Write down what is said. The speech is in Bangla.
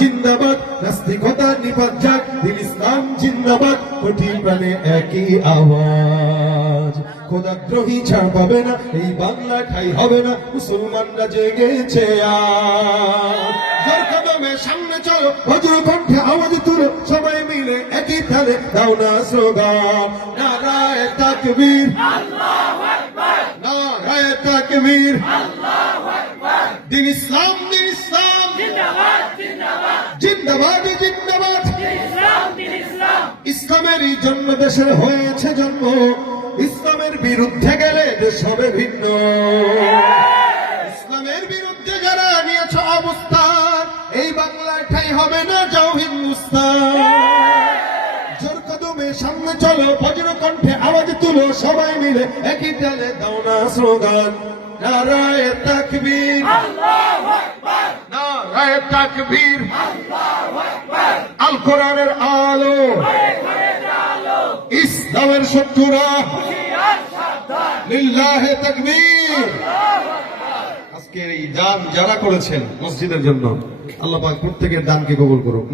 জিন্দাবাদ, নাস্তিকতা নিপাত যাক, দিল ইসলাম জিন্দাবাদ, কোটি প্রাণে একই আওয়াজ। খোদাদ্রোহী ছাড় পাবে না, এই বাংলা ঠাই হবে না, মুসলমানরা জেগেছে আজ। জোর কদমে সামনে চলো, বজ্র কণ্ঠে আওয়াজ তুলো, সবাই মিলে একই তালে দাও না স্লোগান, নারায়ে তাকবীর, আল্লাহু আকবার, নারায়ে তাকবীর, আল্লাহু আকবার। দিন ইসলাম, দিন ইসলাম জিন্দাবাদ, জিন্দাবাদ, জিন্দাবাদ, জিন্দাবাদ, দিন ইসলাম, দিন ইসলাম। ইসলামেরই জন্য দেশের হয়েছে জন্ম, ইসলামের বিরুদ্ধে গেলে দেশ হবে ভিন্ন। ইসলামের বিরুদ্ধে যারা নিয়েছ অবস্থান, এই বাংলায় ঠাই হবে না, যাও হিন্দুস্তান। জোর কদমে সামনে চলো, বজ্র কণ্ঠে আওয়াজ তুলো, সবাই মিলে একই তালে দাও না স্লোগান, নারায়ে তাকবীর, আল্লাহু আকবার, নারায়ে তাকবীর, আল্লাহু আকবার। আল কোরআনের আলো, ইসলামের শত্রুরা লিল্লাহে তাকবীর। আজকে এই দান যারা করেছেন মসজিদের জন্য, আল্লাহ পাক প্রত্যেকের দানকে কবুল করুন।